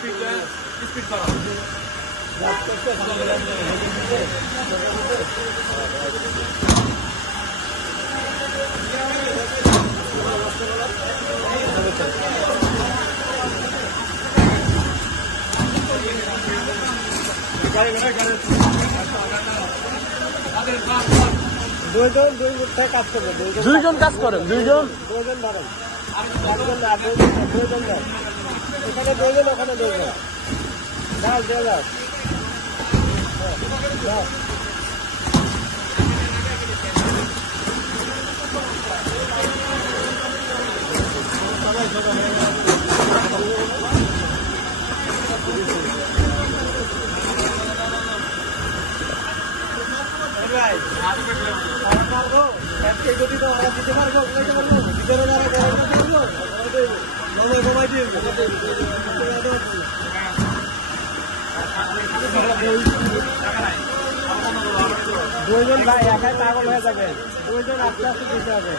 speed করা দুইজন কাজ করেন দুইজন ধরেন দুইজন দেন এখানে দুইজন ওখানে দুইজন যাও যাও যাও যদি তো আমরা দিতে পারবো ভিতরে দুইজন ভাই একাই পাগল হয়ে যাবে দুইজন আস্তে আস্তে দিতে হবে